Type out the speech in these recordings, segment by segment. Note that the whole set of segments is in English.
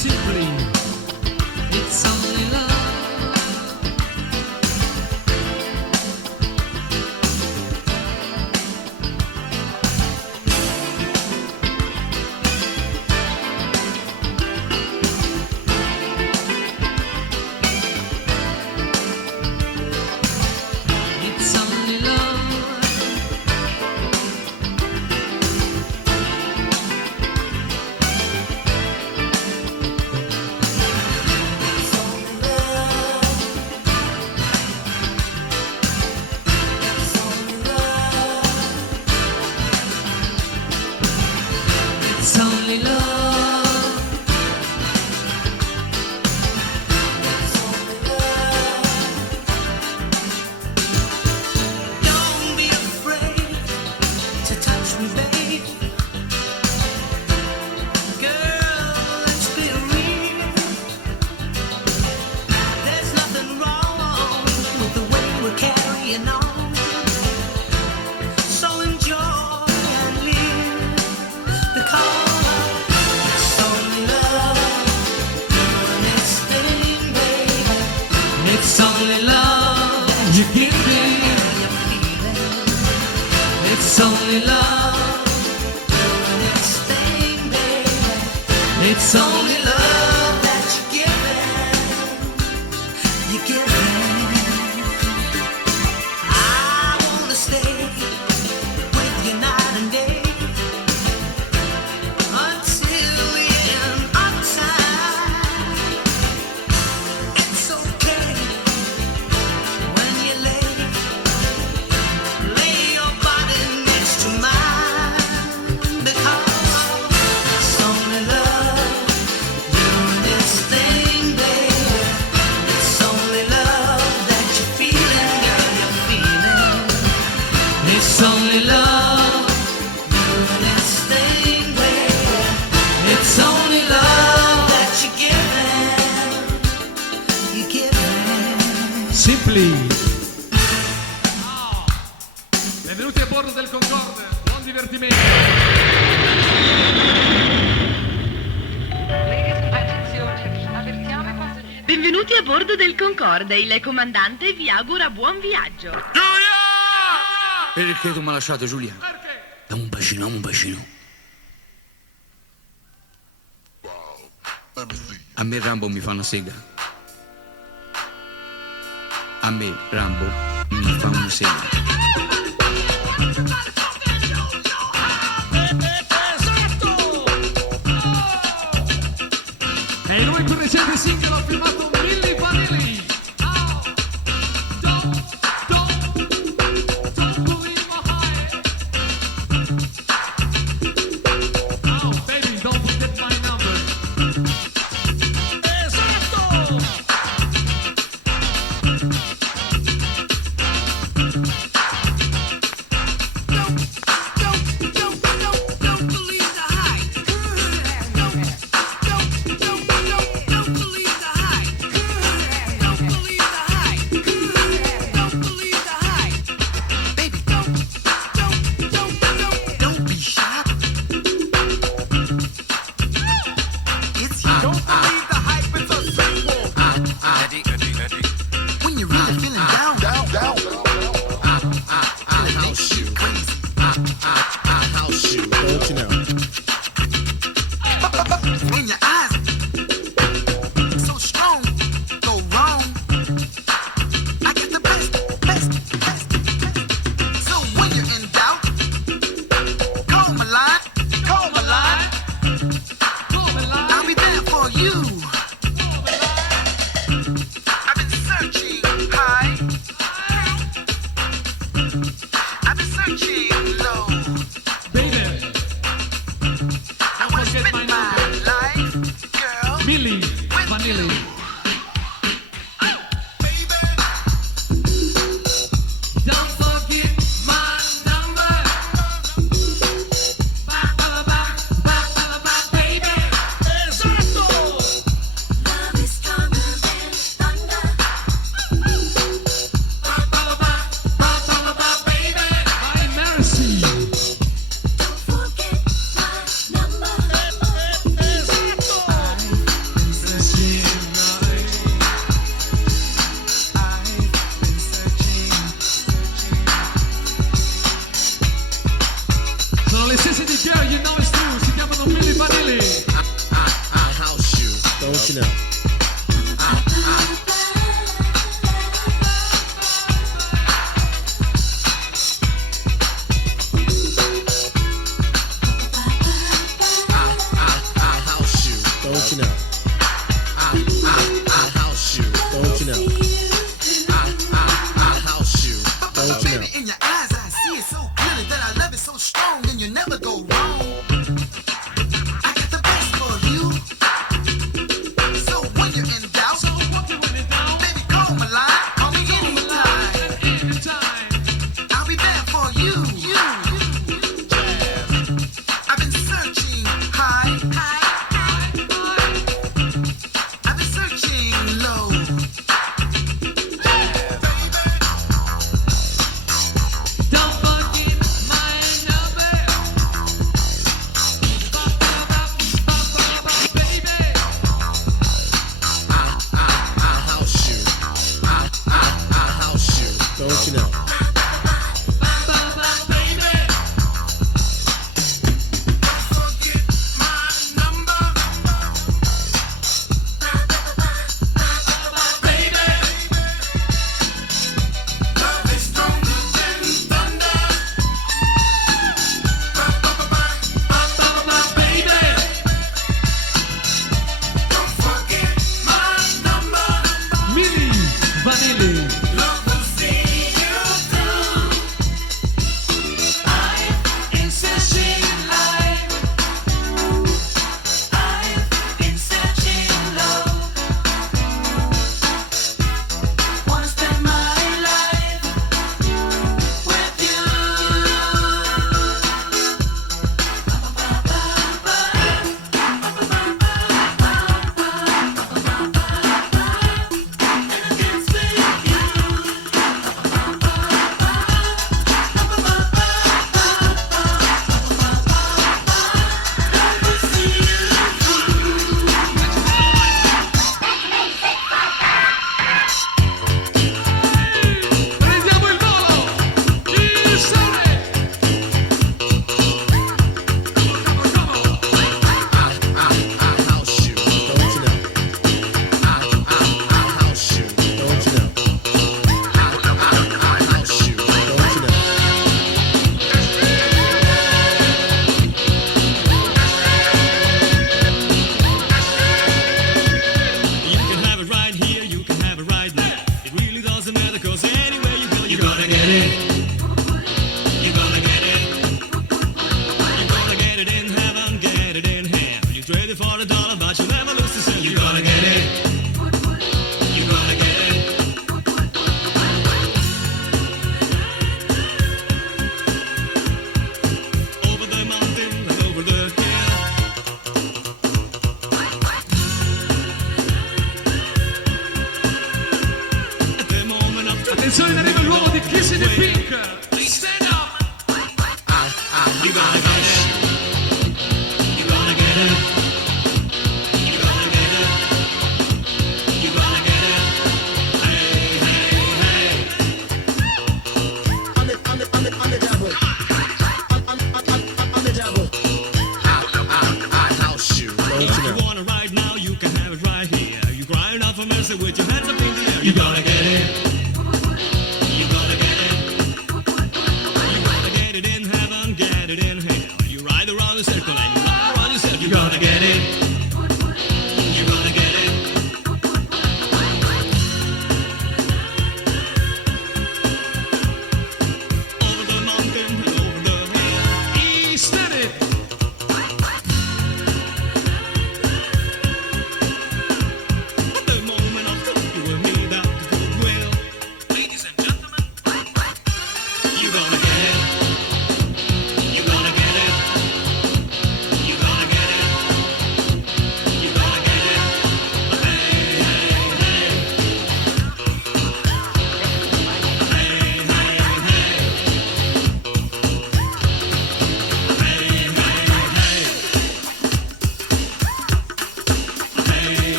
Simply, it's only love. It's only love. It's only love. Don't be afraid to touch me, babe. Girl, let's be real. There's nothing wrong with the way we're carrying on. So enjoy and live, because it's only love doing its thing, baby. It's only love you give me. It's only love doing its thing, baby. It's only love that you're giving. You're giving. I wanna stay with you night and day until the end of time. It's okay when you lay your body next to mine, because it's only love doing its thing, baby. It's only love that you're feeling, girl, you're feeling. It's only love doing its thing, baby. It's only love that you're giving. You're giving. Simply. Benvenuti a bordo del Concorde, buon divertimento. Benvenuti a bordo del Concorde, il comandante vi augura buon viaggio. Perché tu mi hai lasciato, Giulia? Dammi un bacino, dammi un bacino. A me Rambo mi fa una sega. A me Rambo mi fa una sega. E lui più recente singolo ha firmato Milli Vanilli. Don't believe my hype. Oh, baby, don't forget my number. Don't believe the hype. Don't believe the hype. Don't believe the hype. Don't believe the hype. Baby, don't be shy. It's you. Don't believe the hype. It's a sequel. Eddie. When you're really feeling down. House you. Crazy. House you. Don't you know? When your eyes so strong, go wrong. I got the best. So when you're in doubt, call my line. I'll be there for you. I've been searching high. I've been searching low. Baby, I wanna spend my life, girl, Milli with Vanilli. you. Don't forget my number. Baby. Esatto. Love is stronger than thunder. Baby. By Mercy. Don't forget my number. le stesse di Girl, You Know It's True, si chiamano Milli Vanilli. I house you. Don't you know? I house you. Don't you know? I house you. Don't you know? I house you. Don't you know? In your eyes, I see it so clearly that I love it so strong, and you never go wrong. I got the best for you. So when you're in doubt, baby, call my line. Call me anytime. I'll be there for you. I've been searching high. I've been searching low. Don't forget my number. Baby. I house you. I house you. Don't you know? Milli Vanilli. Wanna spend my life with you. Prendiamo il volo. Chi sale? I house you. Don't you know? I house you. Don't you know? I house you. Don't you know? You can have it right here, you can have it right now. It really doesn't matter, cause anywhere you go, you're gonna get it. You're gonna get it. You're gonna get it in heaven, get it in hell. You trade it for a dollar, but you'll never lose the cent. You're gonna get it. You're gonna get it. Over the mountain and over the hill. At the moment of Attenzione, arriva l'uomo di Kiss in the Pink. Stand up. you gonna get it. You gonna get it. You gonna get it. You gonna get it. Hey, hey, hey. On the double. On the double. I house you. Don't If you you know? want it right now, you can have it right here. You crying out for mercy with your hands up in the air. You gonna get it. You gonna get it. You gonna get it in heaven, get it in hell. You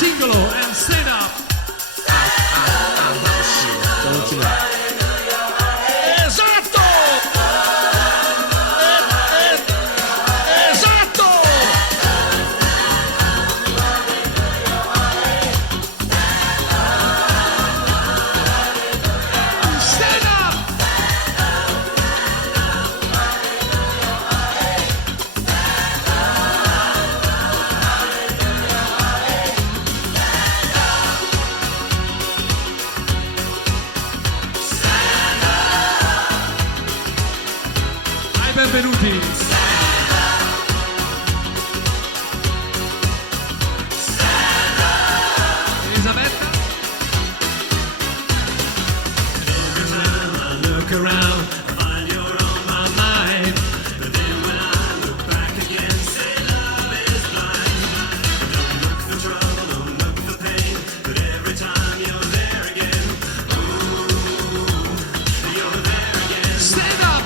singolo and stand up. Don't you know? Esatto! Esatto! Stand up. Ai benvenuti. Elisabetta. Look around, I find you're on my mind. But then when I look back again, say love is blind. Don't look for trouble, don't look for pain. But every time you're there again, ooh, you're there again. Stand up.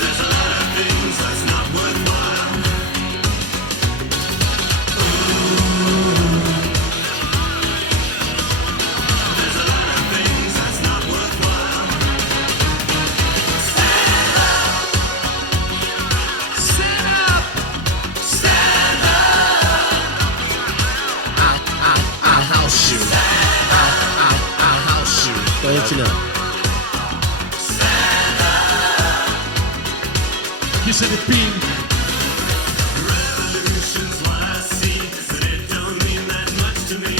There's a lot of things that's not worthwhile. There's a lot of things that's not worthwhile. Stand up. I house you. I house you. Don't you know? Chi se ne pink. Revolution's what I see, but it don't mean that much to me.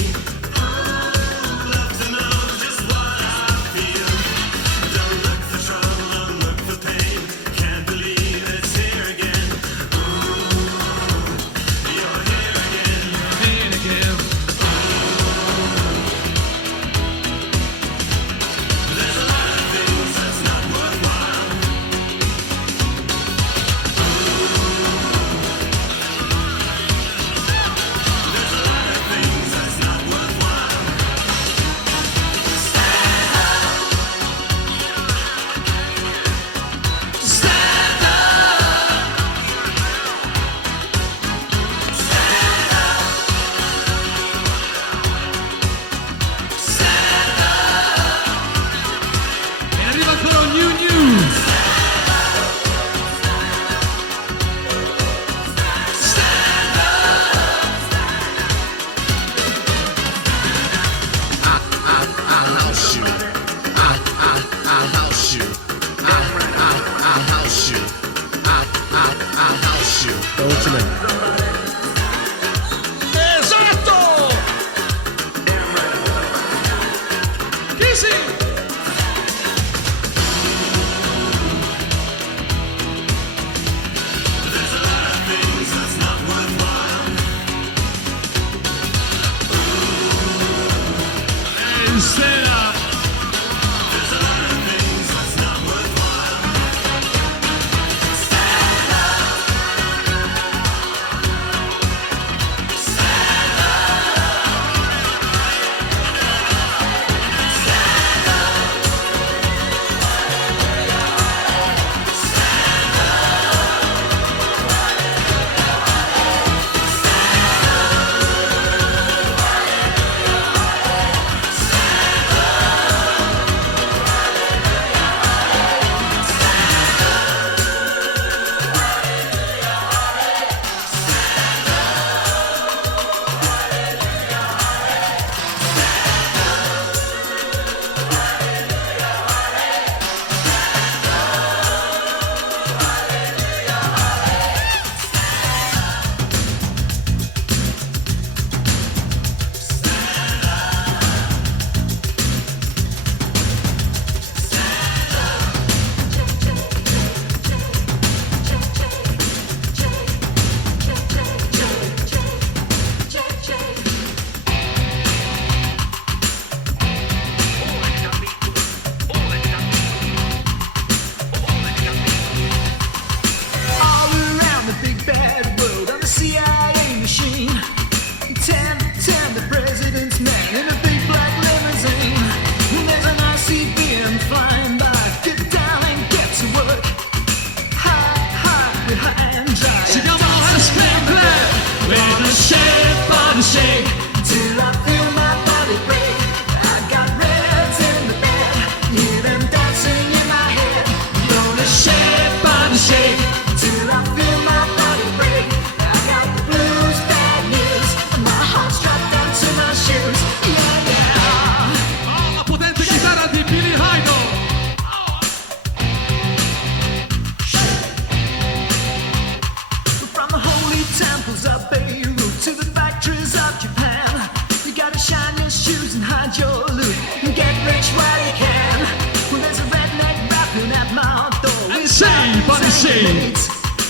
I'd love to know just what I feel. Don't look for trouble, don't look for pain. Can't believe it's here again. Ooh, you're here again. Then again. There's a lot of things that's not worthwhile. There's a lot of things that's not worthwhile. E arriva ancora un new news. I house you. I house you. I house you. I house you. Don't you know? Esatto! Kissy. There's a lot of things that's not worthwhile. And stand up. There's a lot of things that's not worthwhile. shake till I feel my body break. I got reds in the bed, hear them dancing in my head. I'm gonna shake, body shake till I feel my body break. I got the blues, bad news, my heart's dropped down to my shoes. Yeah, yeah. La potente chitarra di Billy Idol. From the holy temples of Beirut to the factories of Japan, you gotta shine your shoes and hide your loot and get rich while you can. Well, there's a redneck rapping at my door. And say, buddy, say.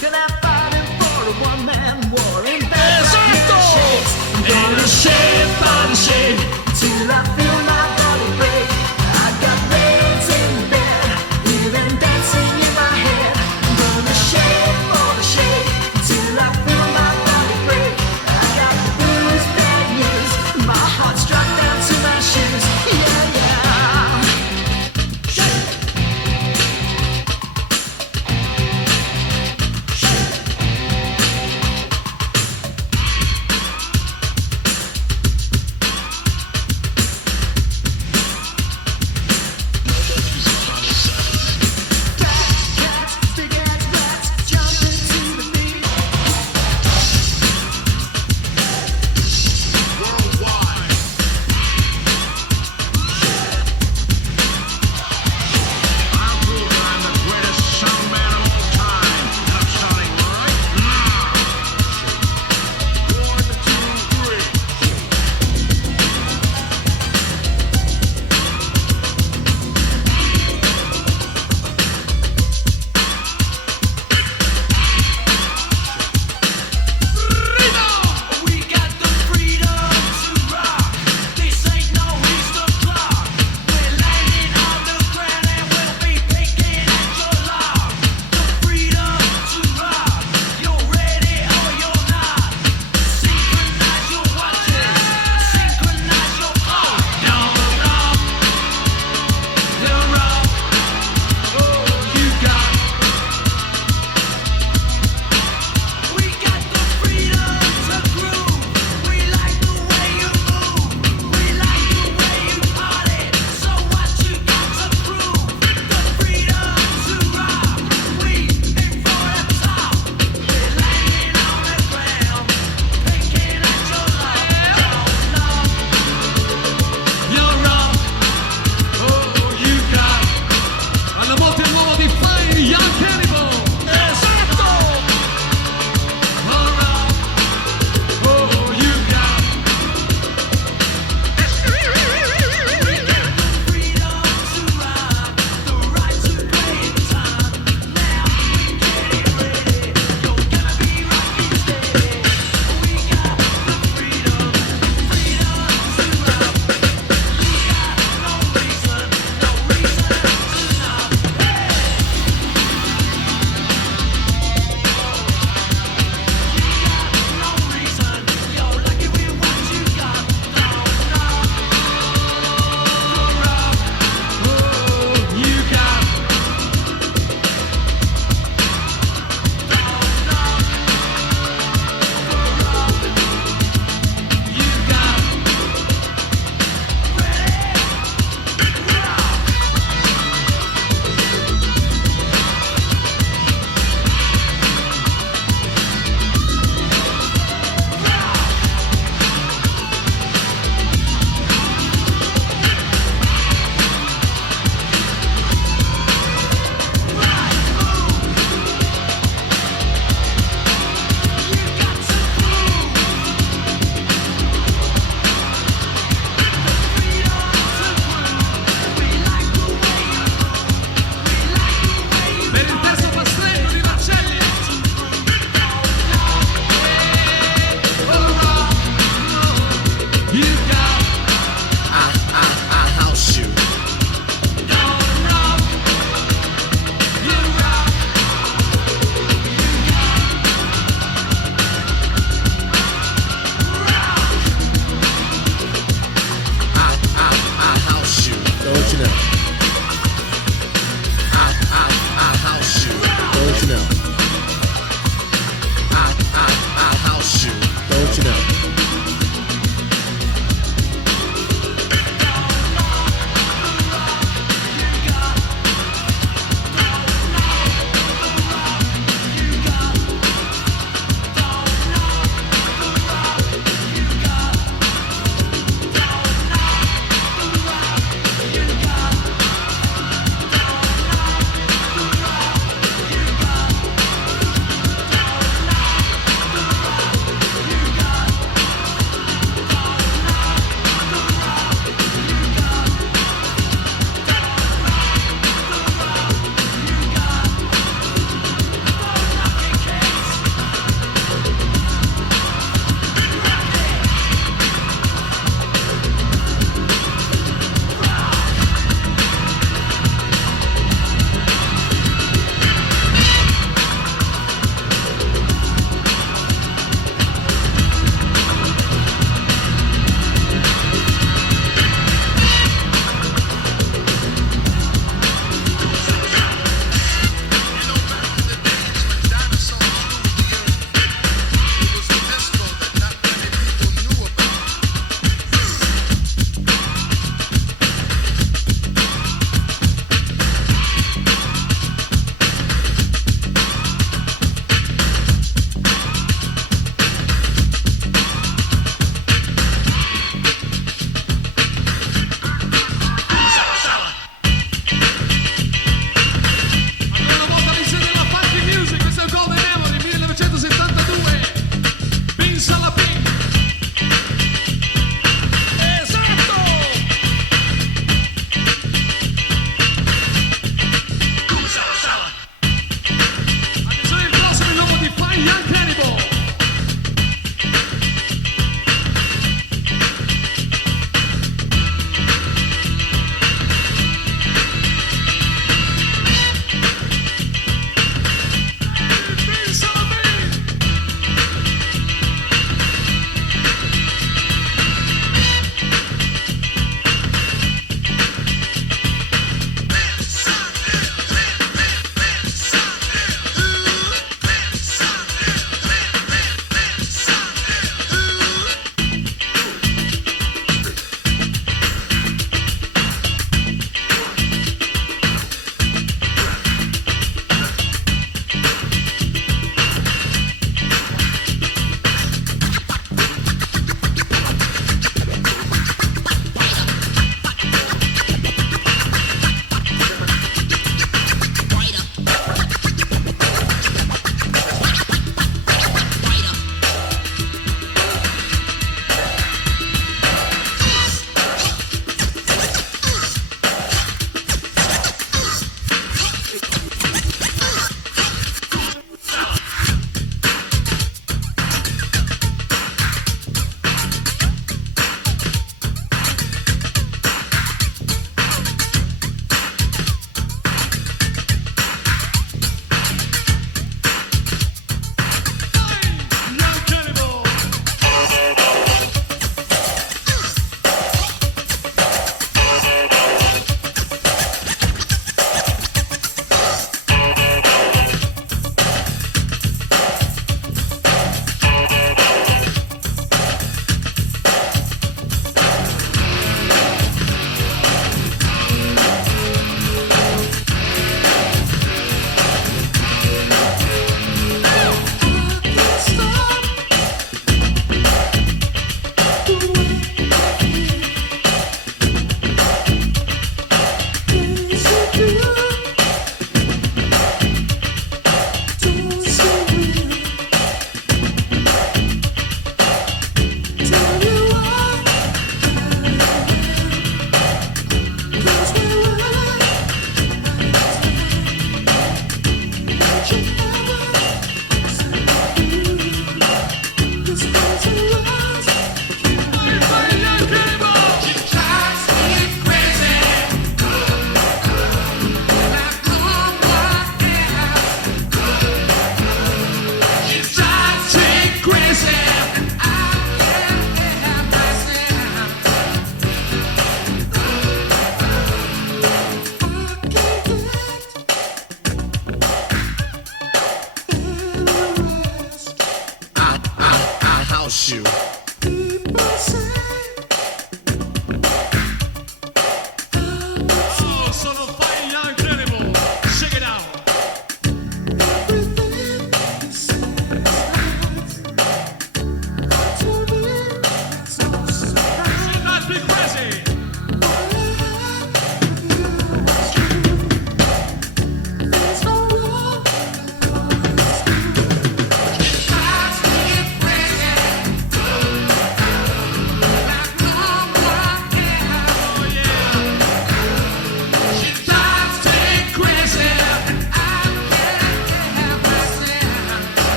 Can I fighting for a one-man war in bed? I'm gonna shake, body shake till I feel my body break. I got reds in the bed, hear them dancing in my head. I'm gonna shake for the shake till I feel my body break. I got the blues, bad news, my heart's dropped down to my shoes. Yeah, yeah.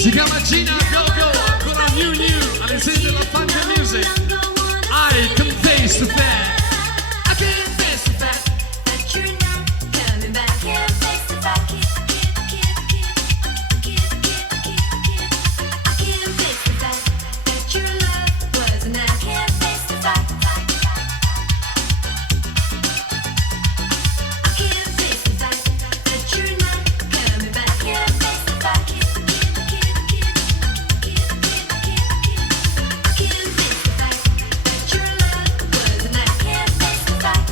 Si chiama Gina Go Go, ancora new all'insegno della funk music. I can face the fact. I can face the fact. That you're not coming back. Can't face the fact. I can't face the fact that your love wasn't there. Can't face the fact. I can't face the fact that you're not coming back. Can't face the fact. I can't face the fact that your love wasn't there. Can't face the fact.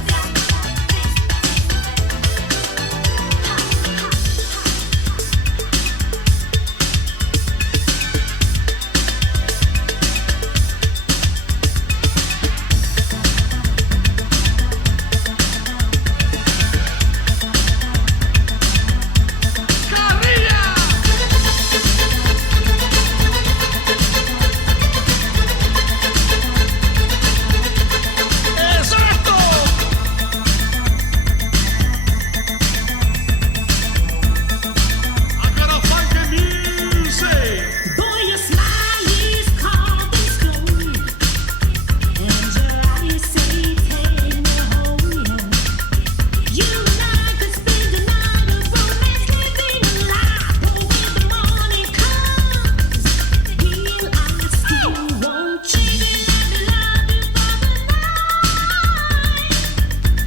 Ancora funk music. Boy, your smile is carving stone, and your eyes say take me home. You and I could spend the night of romance, living life. But when the morning comes, we'll understand, won't you? Baby, love you for the night.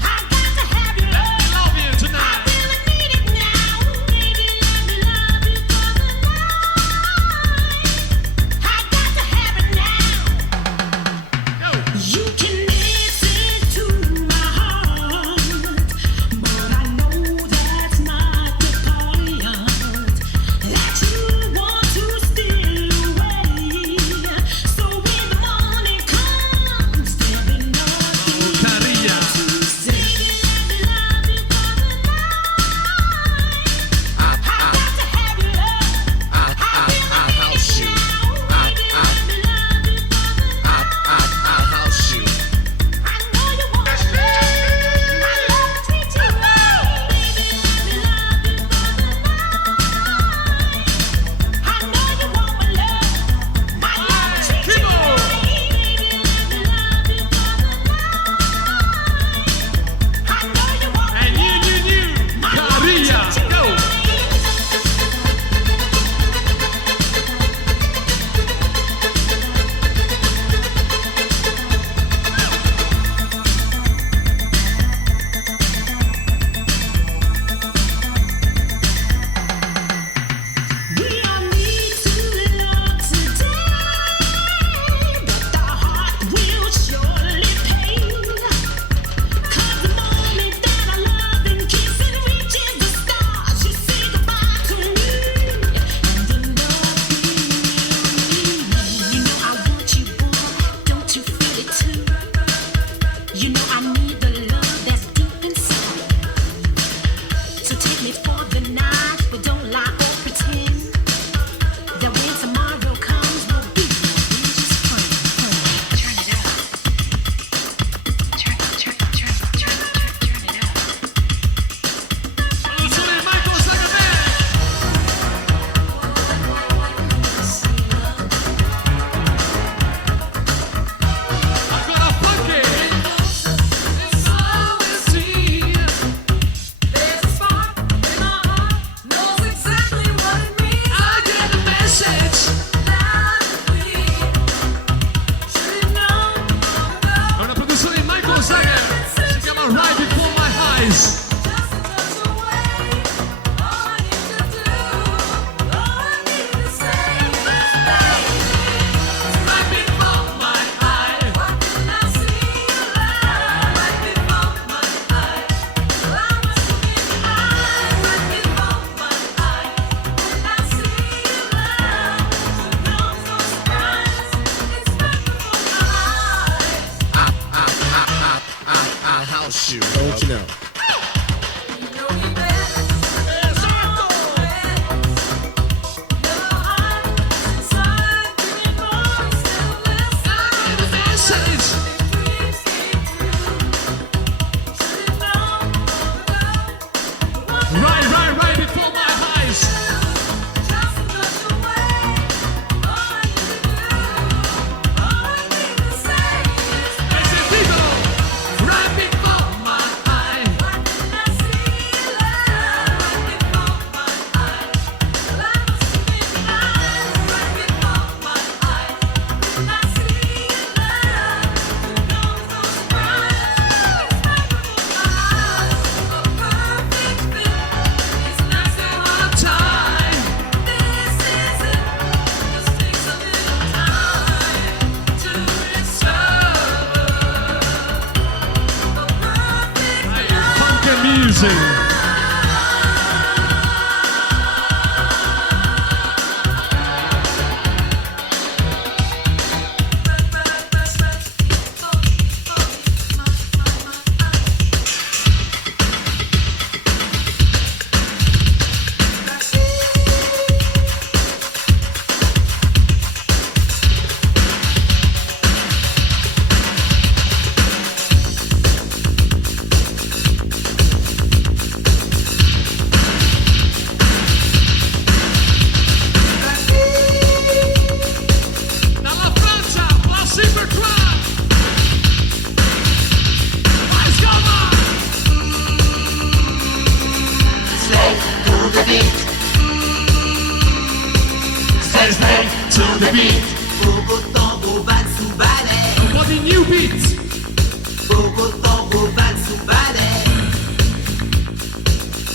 I got to have your love. Love you I tonight. really need it now. Baby, love you for the night. I got to have it now. Go. You can listen to my heart, but I know that's not the point. That you want to steal away. So when the morning comes, there'll be nothing Caria. to say. Baby, love you for the night. I got to have your love. I house you. I house you. I know you want my love to treat you right. Baby, love you for the night. I know you want my love to treat you right. Baby, love you for the night. I know you want my And you. Caria. Go. We all need to love today, but the heart will surely pay. 'Cause the moment that our love and kissing reaches the stars, you say goodbye to me, and the nothing will mean. You know I want you, boy. Don't you feel it too? You know I need the love that's deep inside. So take me for the night, but don't lie or pretend that when tomorrow comes, we'll be just friends. Turn it up. Turn it up. Produzione Michael Zagabè. Ancora funky. There's a spark in my heart, knows exactly what it means. I get the message. Loud and clear. Should've known long ago. È una produzione di Michael Zagabè. Si chiama Right Before My Eyes. Just a touch away. All I need to do, all I need to say is, baby, Right before my eyes. why didn't I see you live right before my eyes? Well, I must have been blind right before my eyes. When I see you live, no surprise, it's right before my eyes. I house you. Don't you know? You know you better. Your heart inside, dreaming boy, still listen. The message. Dreams came true. Should've known long ago. Right before my eyes. Just a touch away. to. Dalla Francia, la Super Club. Let's go, man. Slave to the beat. Stay, stay to the beat. Poco tambo van su ballet. What a new beat. Poco tambo van su ballet.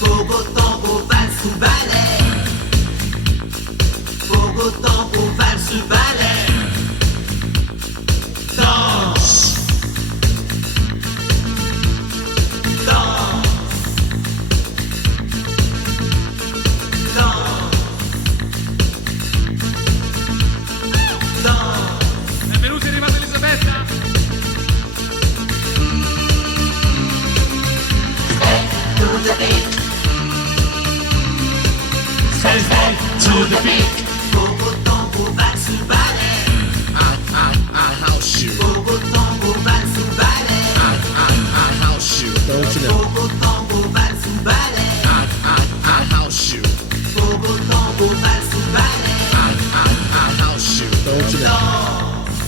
Poco tambo van su ballet. Poco tambo van su ballet. Danse. Danse. Danse. Benvenuti, è arrivata Elisabetta. To the beat. Stay, stay to the beat. Poco tambo van su ballet. I house you. Poco tambo van su ballet. I house you. Don't you know? Poco tambo van su ballet. I house you. Poco tambo van su ballet. I house you. Don't you know?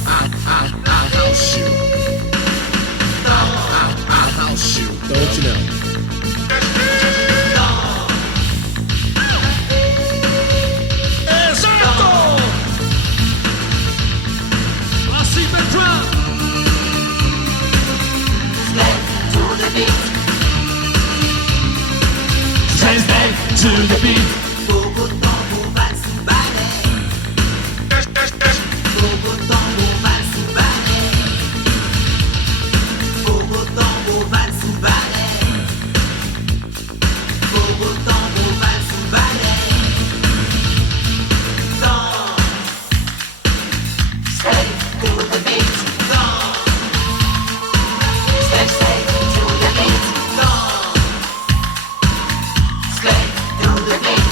I house you. I house you. Don't you know? La Super Club. Slave to the beat. Stay, stay to the beat. Poco tambo van su ballet. Poco tambo van su ballet. Poco tambo van su ballet. Poco tambo van su ballet. Danse. Slave to the beat. Danse. Slave to the beat. Danse. Slave to the beat.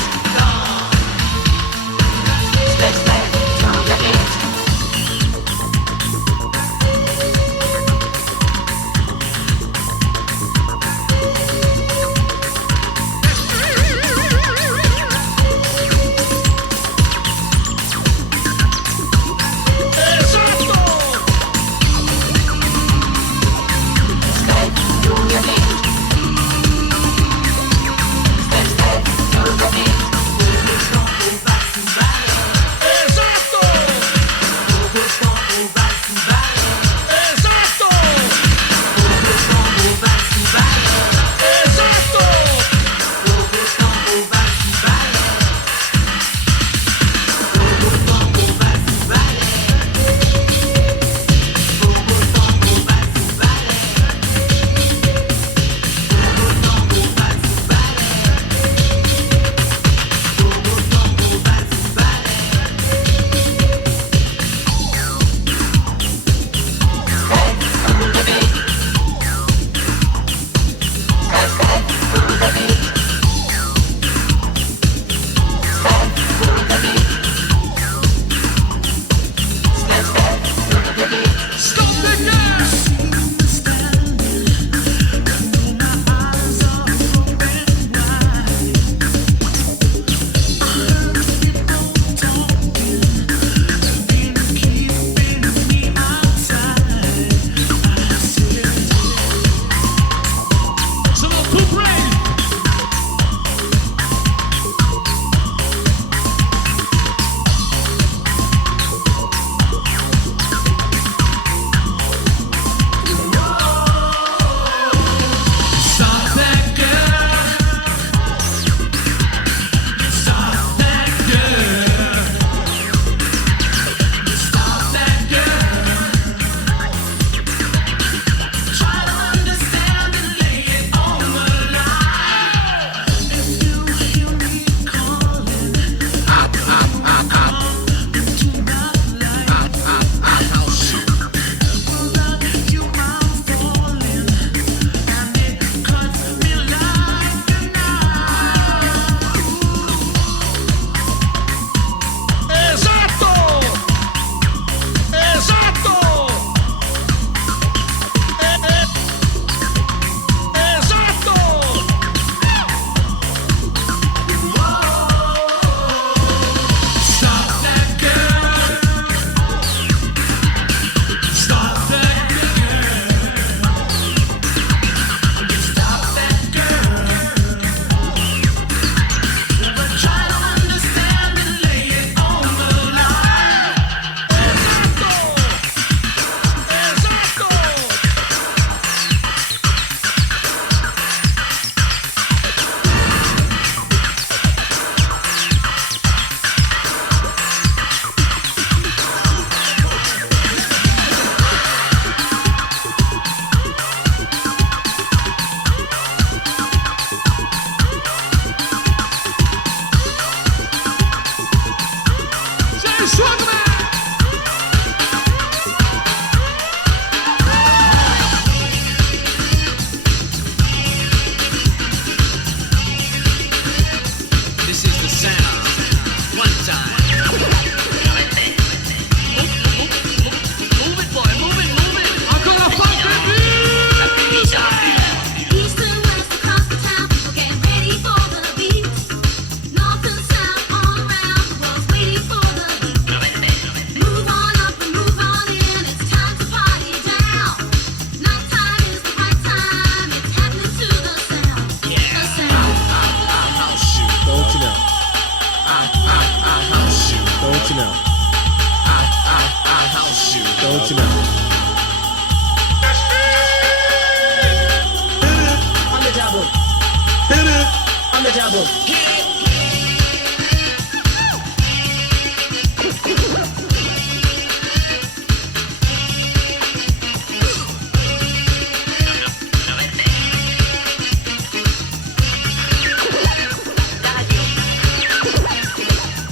trouble.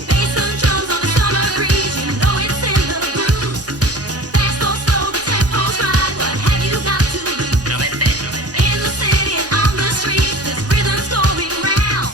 Bass and drums on a summer breeze, you know it's in the groove. Fast or slow, the tempo's right. What have you got to lose? In the city and on the streets, this rhythm's going round.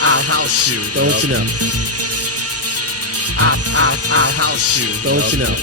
I'll house you. Don't you know? I'll house you. Don't you know?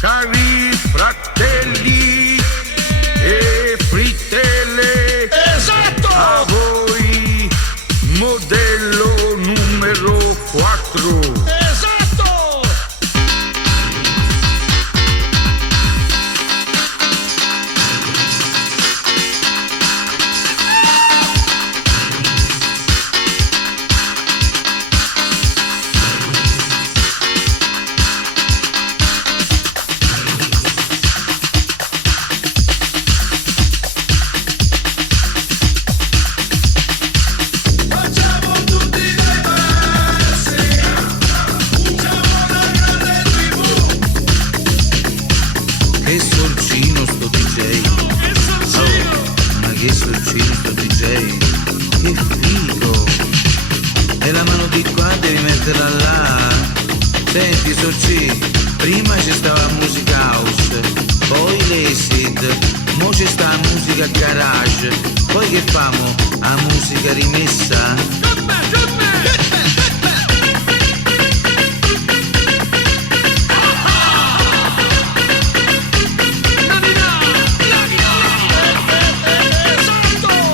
Cari fratelli e frittelle, Esatto! a voi modello numero 4. Esatto! Facciamo tutti dei versi, facciamo una grande tribù. Che sorcino sto DJ, ma che sorcino sto DJ, che figo, e la mano di qua devi metterla là. Senti sorci, prima c'è stava musica house, poi l'acid, mo c'è sta musica garage, poi che famo? A musica rimessa? Esatto!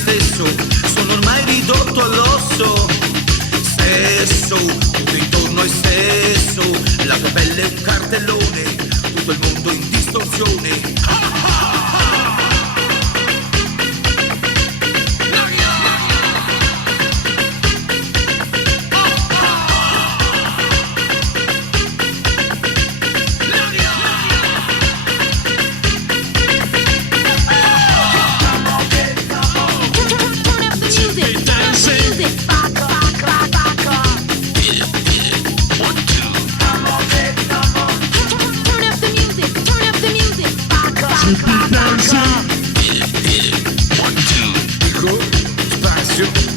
stesso, sono ormai ridotto all'osso. Stesso, tutto intorno è stesso, la tua pelle è un cartellone, tutto il mondo in distorsione. Dico, spazio.